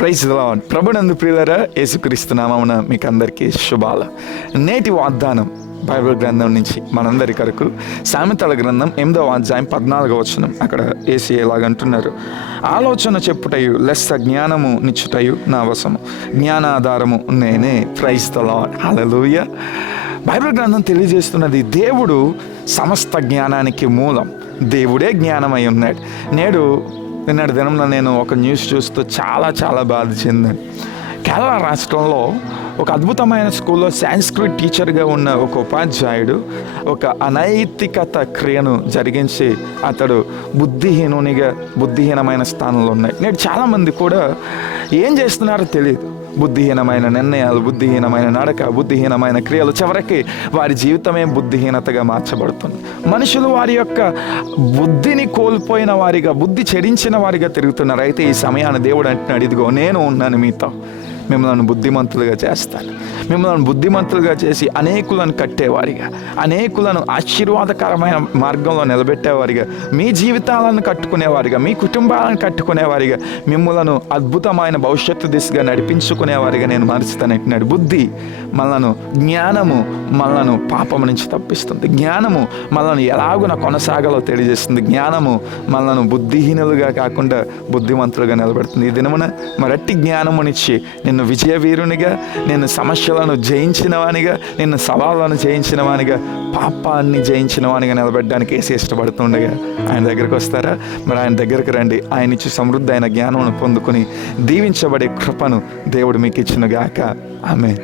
Praise the lord. ప్రభునందు ప్రియులారా, యేసుక్రీస్తు నామమున మీకు అందరికీ శుభాలు. నేటి వాగ్దానం బైబిల్ గ్రంథం నుంచి మనందరి కొరకు సామెతల గ్రంథం 8వ అధ్యాయం 14వ వచనం. అక్కడ యేసు ఎలాగంటున్నారు, ఆలోచన చెప్పుటయు లెస్స జ్ఞానము నిచ్చుటయు నా వశము, జ్ఞానాధారము నేనే. Praise the Lord. Hallelujah. Bible గ్రంథం తెలియజేస్తున్నది, దేవుడు సమస్త జ్ఞానానికి మూలం. దేవుడే జ్ఞానమై ఉన్నాడు. నిన్నటి దినంలో నేను ఒక న్యూస్ చూస్తూ చాలా బాధ చెందాను. కేరళ రాష్ట్రంలో ఒక అద్భుతమైన స్కూల్లో సాంస్క్రిట్ టీచర్గా ఉన్న ఒక ఉపాధ్యాయుడు ఒక అనైతికత క్రియను జరిగించి అతడు బుద్ధిహీనమైన స్థానంలో ఉన్నాయి. నేడు చాలామంది కూడా ఏం చేస్తున్నారో తెలియదు. బుద్ధిహీనమైన నిర్ణయాలు, బుద్ధిహీనమైన నడక, బుద్ధిహీనమైన క్రియలు, చివరికి వారి జీవితమే బుద్ధిహీనతగా మార్చబడుతుంది. మనుషులు వారి యొక్క బుద్ధిని కోల్పోయిన వారిగా, బుద్ధి చెడించిన వారిగా తిరుగుతున్నారు. అయితే ఈ సమయాన్ని దేవుడు అంటున్నాడు, ఇదిగో నేను ఉన్నాను మీతో, మిమ్మల్ని బుద్ధిమంతులుగా చేస్తాను. మిమ్మల్ని బుద్ధిమంతులుగా చేసి అనేకులను కట్టేవారిగా, అనేకులను ఆశీర్వాదకరమైన మార్గంలో నిలబెట్టేవారిగా, మీ జీవితాలను కట్టుకునేవారిగా, మీ కుటుంబాలను కట్టుకునేవారిగా, మిమ్మల్ని అద్భుతమైన భవిష్యత్తు దిశగా నడిపించుకునేవారిగా నేను మారుస్తానంటున్నాడు. బుద్ధి మనలను, జ్ఞానము మనలను పాపం నుంచి తప్పిస్తుంది. జ్ఞానము మనలను ఎలాగున కొనసాగాలో తెలియజేస్తుంది. జ్ఞానము మనలను బుద్ధిహీనులుగా కాకుండా బుద్ధిమంతులుగా నిలబెడుతుంది. ఈ దినమున మరట్టి జ్ఞానమునిచ్చి నిన్ను విజయ వీరునిగా, నిన్ను సమస్యలను జయించిన వానిగా, నిన్ను సవాళ్ళను జయించిన వానిగా, పాపాన్ని జయించిన వానిగా నిలబెట్టడానికి యేసు ఇష్టపడుతుండగా ఆయన దగ్గరికి వస్తారా? మరి ఆయన దగ్గరికి రండి. ఆయన ఇచ్చి సమృద్ధి అయిన జ్ఞానమును పొందుకొని దీవించబడే కృపను దేవుడు మీకు ఇచ్చునుగాక. ఆమేన్.